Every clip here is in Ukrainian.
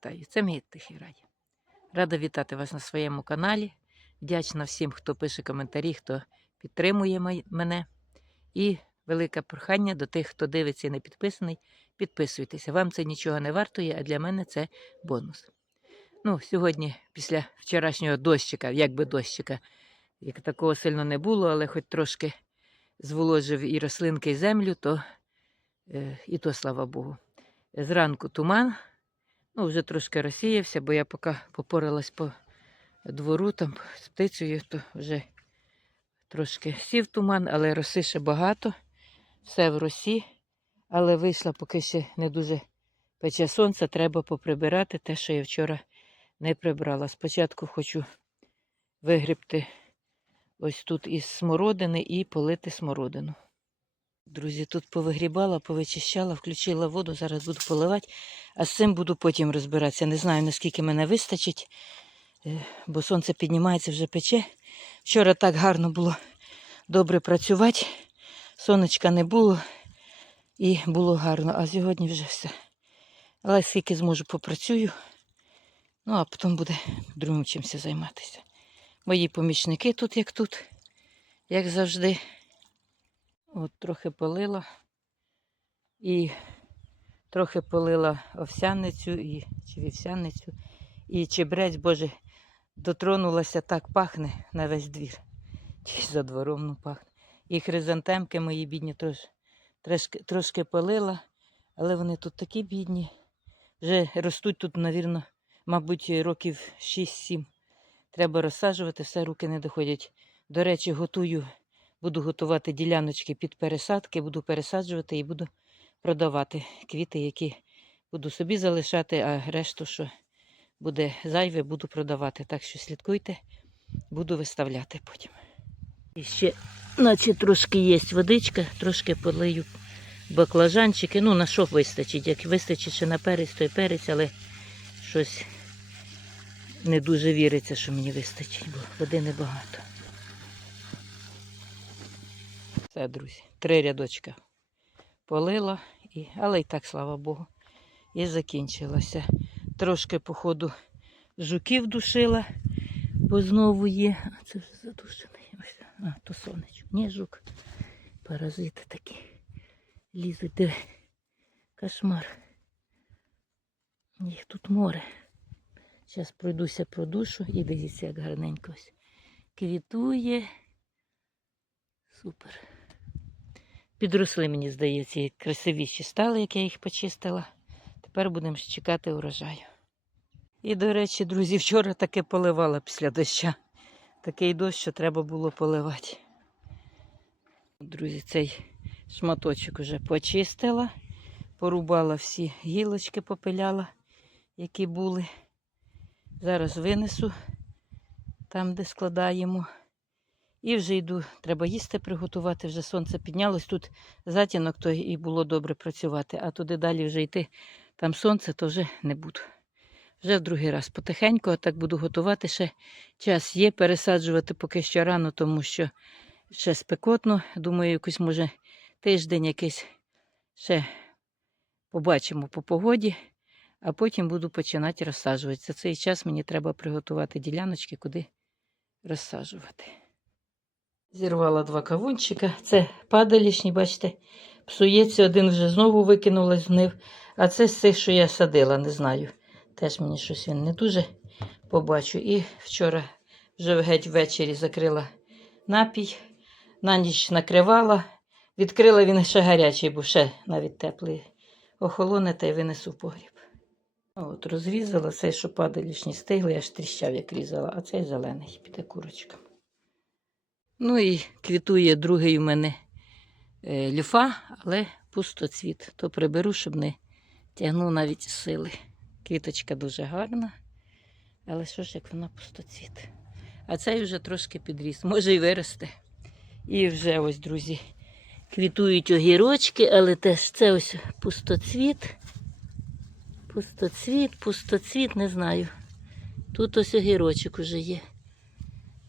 вітаю. Це мій тихий рай. Рада вітати вас на своєму каналі. Вдячна всім, хто пише коментарі, хто підтримує мене. І велике прохання до тих, хто дивиться і не підписаний, підписуйтеся. Вам це нічого не вартує, а для мене це бонус. Ну, сьогодні, після вчорашнього дощика, як би дощика, як такого сильно не було, але хоч трошки зволожив і рослинки, і землю, то е, і то слава Богу. Зранку туман, ну, вже трошки розсіявся, бо я поки попоралась по двору там з птицею, то вже трошки сів туман, але роси ще багато, все в росі, але вийшла поки ще не дуже пече сонце, треба поприбирати те, що я вчора не прибрала. Спочатку хочу вигрібти ось тут із смородини і полити смородину. Друзі, тут повигрібала, повичищала, включила воду, зараз буду поливати, а з цим буду потім розбиратися. Не знаю, наскільки мене вистачить, е, бо сонце піднімається, вже пече. Вчора так гарно було добре працювати, сонечка не було і було гарно, а сьогодні вже все. Але скільки зможу, попрацюю, ну а потім буде другим чимся займатися. Мої помічники тут, як тут, як завжди. От трохи полила і трохи полила овсяницю і чи вівсяницю, і чебрець, Боже, дотронулася, так пахне на весь двір. Чи за двором ну, пахне. І хризантемки мої бідні трош, трошки, трошки полила, але вони тут такі бідні. Вже ростуть тут, навірно, мабуть, років 6-7. Треба розсаджувати, все руки не доходять. До речі, готую Буду готувати діляночки під пересадки, буду пересаджувати і буду продавати квіти, які буду собі залишати, а решту, що буде зайве, буду продавати. Так що слідкуйте, буду виставляти потім. І ще, наче трошки є водичка, трошки полию баклажанчики. Ну, на що вистачить? Як вистачить ще на перець, то й перець, але щось не дуже віриться, що мені вистачить, бо води небагато. Все, друзі, три рядочка полила, і, але і так, слава Богу, і закінчилося. Трошки, походу, жуків душила, бо знову є. А це вже задушений. А, то сонечко. Ні, жук. Паразити такі. Лізуть, диви. Кошмар. Їх тут море. Зараз пройдуся про душу і дивіться, як гарненько ось квітує. Супер. Підросли, мені здається, і красивіші стали, як я їх почистила. Тепер будемо чекати урожаю. І, до речі, друзі, вчора таке поливала після доща. Такий дощ, що треба було поливати. Друзі, цей шматочок вже почистила, порубала всі гілочки, попиляла, які були. Зараз винесу там, де складаємо. І вже йду, треба їсти приготувати, вже сонце піднялось. Тут затінок, то і було добре працювати, а туди далі вже йти, там сонце, то вже не буду. Вже в другий раз потихеньку, а так буду готувати. Ще час є, пересаджувати поки що рано, тому що ще спекотно. Думаю, якийсь, може, тиждень якийсь ще побачимо по погоді, а потім буду починати розсаджувати. За цей час мені треба приготувати діляночки, куди розсаджувати. Зірвала два кавунчика. Це падалішні, бачите, псується, один вже знову викинула знив. А це з цих, що я садила, не знаю. Теж мені щось він не дуже побачу. І вчора вже геть ввечері закрила напій, на ніч накривала. Відкрила він ще гарячий, бо ще навіть теплий. Охолоне та й винесу в погріб. От розрізала цей, що падалішні стигли, аж тріщав, як різала, а цей зелений піде курочкам. Ну і квітує другий у мене е, люфа, але пустоцвіт. То приберу, щоб не тягнув навіть сили. Квіточка дуже гарна, але що ж, як вона пустоцвіт. А цей вже трошки підріс, може й виросте. І вже ось, друзі, квітують огірочки, але теж це ось пустоцвіт. Пустоцвіт, пустоцвіт, не знаю. Тут ось огірочок уже є.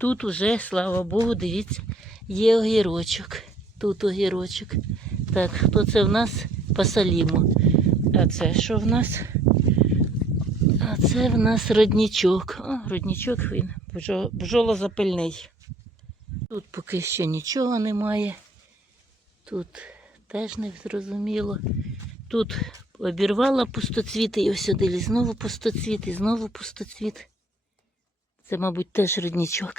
Тут уже, слава Богу, дивіться, є огірочок. Тут огірочок. Так, хто це в нас? Пасалімо. А це що в нас? А це в нас роднічок. О, роднічок він бжо- бджолозапильний. Тут поки ще нічого немає. Тут теж не зрозуміло. Тут обірвала пустоцвіти і ось сюди знову пустоцвіт, і знову пустоцвіт. Це, мабуть, теж роднічок.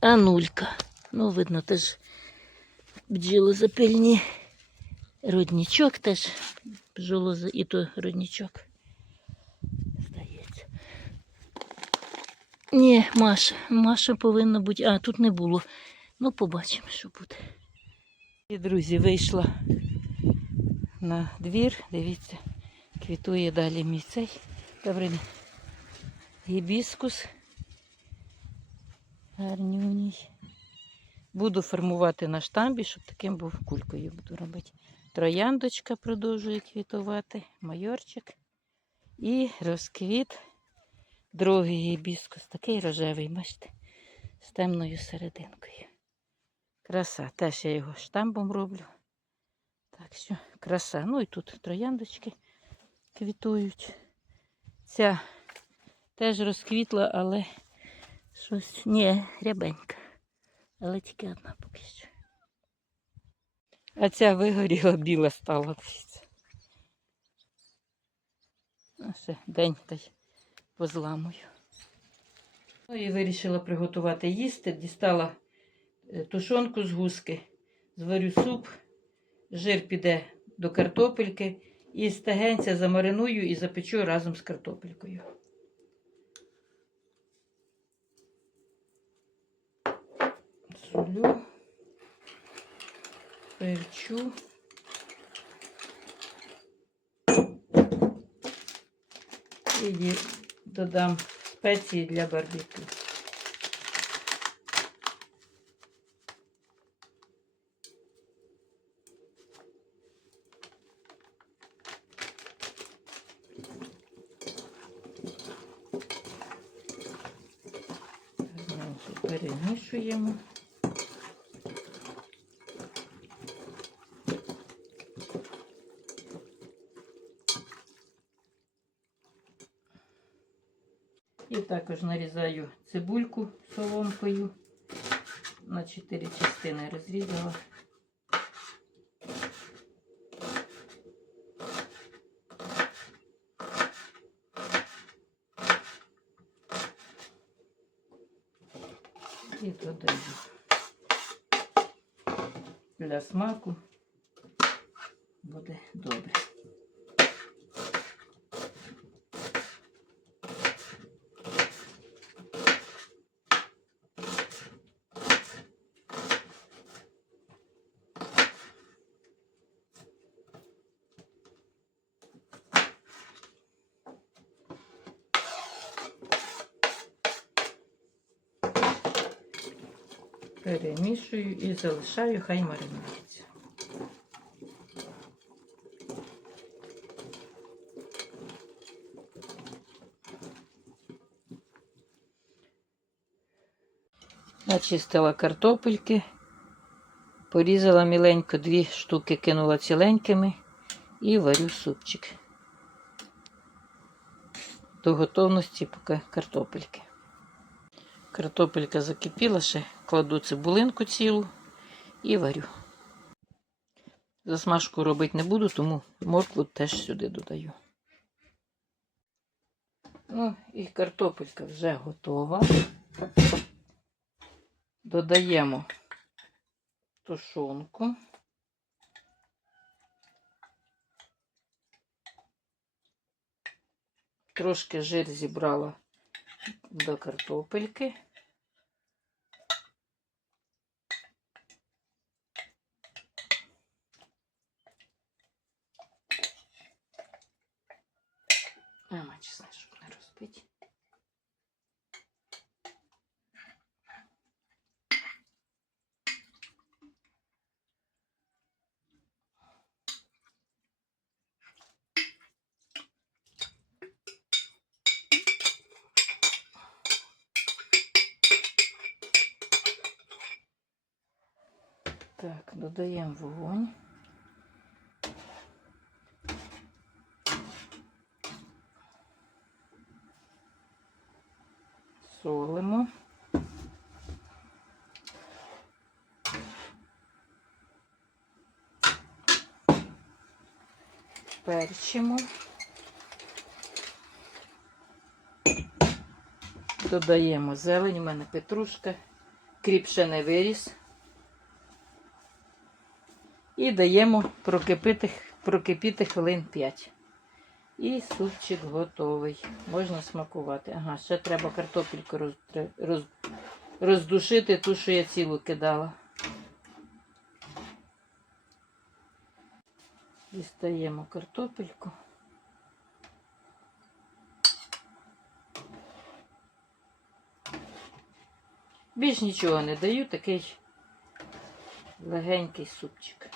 Анулька. Ну, видно, теж бджолозапильні. Роднічок теж бджолоза і то роднічок. Здається. Ні, Маша. Маша повинна бути. А, тут не було. Ну, побачимо, що буде. І, друзі, вийшла на двір. Дивіться, квітує далі мій цей. Добрий. Гібіскус. Гарнюній. Буду формувати на штамбі, щоб таким був кулькою буду робити. Трояндочка продовжує квітувати, майорчик. І розквіт. Другий гібіскус, такий рожевий, бачите, з темною серединкою. Краса. Теж я його штамбом роблю. Так що краса. Ну і тут трояндочки квітують. Ця теж розквітла, але щось. Ні, рябенька. Але тільки одна поки що. А ця вигоріла, біла стала. дивіться. Ну, день та й позламую. Ну і вирішила приготувати їсти. Дістала е, тушонку з гуски, зварю суп, жир піде до картопельки і стегенця замариную і запечу разом з картопелькою. Солю, перчу. І додам спеції для барбекю. Гарненько Перемішуємо. І також нарізаю цибульку соломкою. На 4 частини розрізала. І додаю для смаку буде добре. Перемішую і залишаю, хай маринується. Начистила картопельки, порізала міленько дві штуки, кинула ціленькими і варю супчик. До готовності поки картопельки. Картопелька закипіла, ще кладу цибулинку цілу і варю. Засмажку робити не буду, тому моркву теж сюди додаю. Ну, і картопелька вже готова. Додаємо тушонку. Трошки жир зібрала до картопельки. Ама, чесно, щоб не розбити. Так, додаємо вогонь. Перчимо. Додаємо зелень, у мене петрушка, кріп ще не виріс. І даємо прокипити, прокипіти хвилин 5. І супчик готовий. Можна смакувати. Ага, ще треба картопельку роз, роз, роздушити, ту, що я цілу кидала. Дістаємо картопельку. Більш нічого не даю, такий легенький супчик.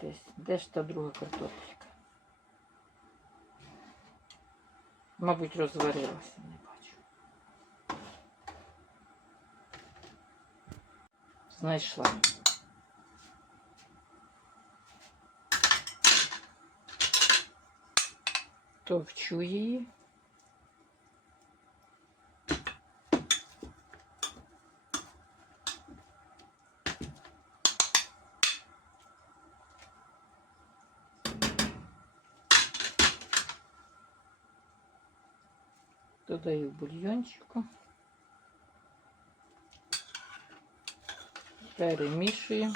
Десь, де ж та друга картопелька? Мабуть, розварилася, не бачу. Знайшла. Товчу її. Додаю бульйончику. Перемішуємо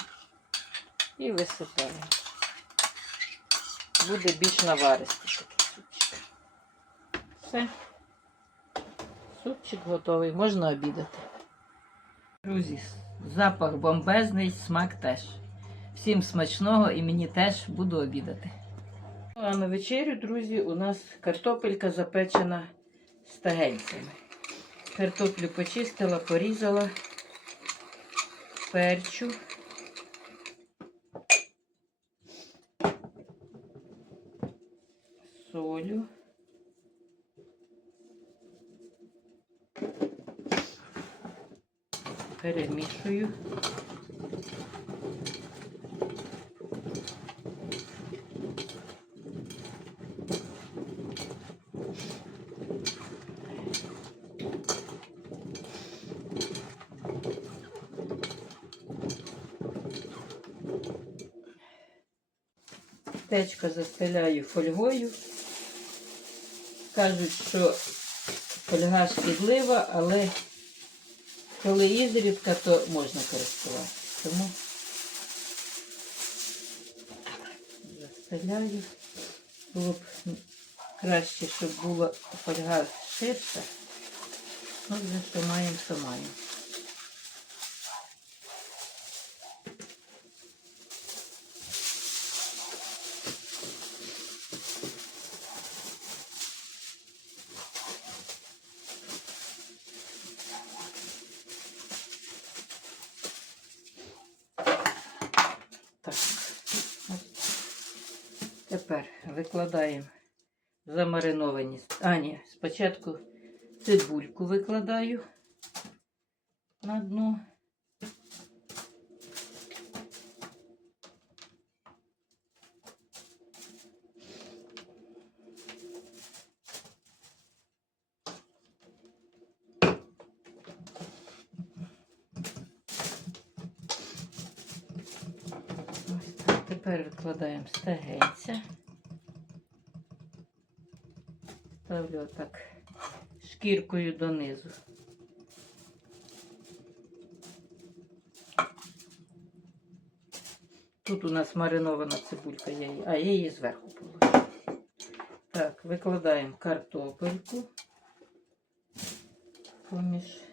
і висипаємо. Буде більш наваристий. Все. Супчик готовий, можна обідати. Друзі, запах бомбезний, смак теж. Всім смачного і мені теж буду обідати. А на вечерю, друзі, у нас картопелька запечена стагельцями. Картоплю почистила, порізала, перчу. Солю. Перемішую. Течко застеляю фольгою. Кажуть, що фольга шкідлива, але коли ізрідка, то можна користуватися. Тому застеляю. Було б краще, щоб була фольга ширша. Ну, вже що маємо, то маємо. Так. Ось. Тепер викладаємо замариновані. А, ні, спочатку цибульку викладаю на дно. Ось так. Тепер викладаємо стегенця. Ставлю отак шкіркою донизу. Тут у нас маринована цибулька, я а я її зверху положу. Так, викладаємо картопельку поміж.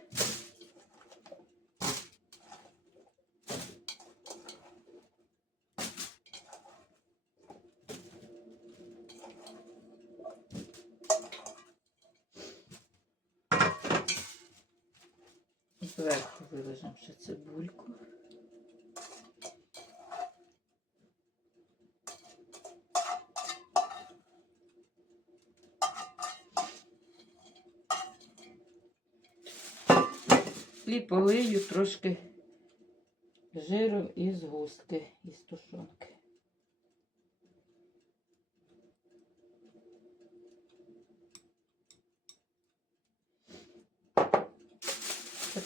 Зверху виложимо ще цибульку. І полию трошки жиром із густки, із тушонки.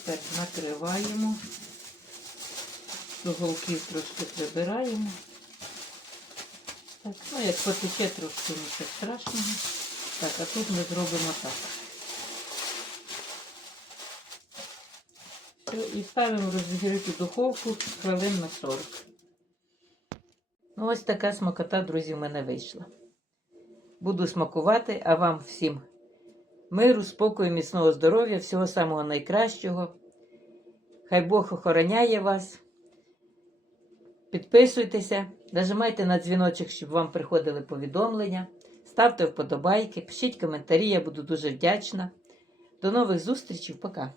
Тепер накриваємо. З трошки прибираємо. Так, ну як потече трошки нічого страшного. Так, а тут ми зробимо так. І ставимо розігріту духовку хвилин на 40. Ну, ось така смакота, друзі, в мене вийшла. Буду смакувати, а вам всім миру, спокою, міцного здоров'я, всього самого найкращого. Хай Бог охороняє вас. Підписуйтеся, нажимайте на дзвіночок, щоб вам приходили повідомлення. Ставте вподобайки, пишіть коментарі, я буду дуже вдячна. До нових зустрічей, пока!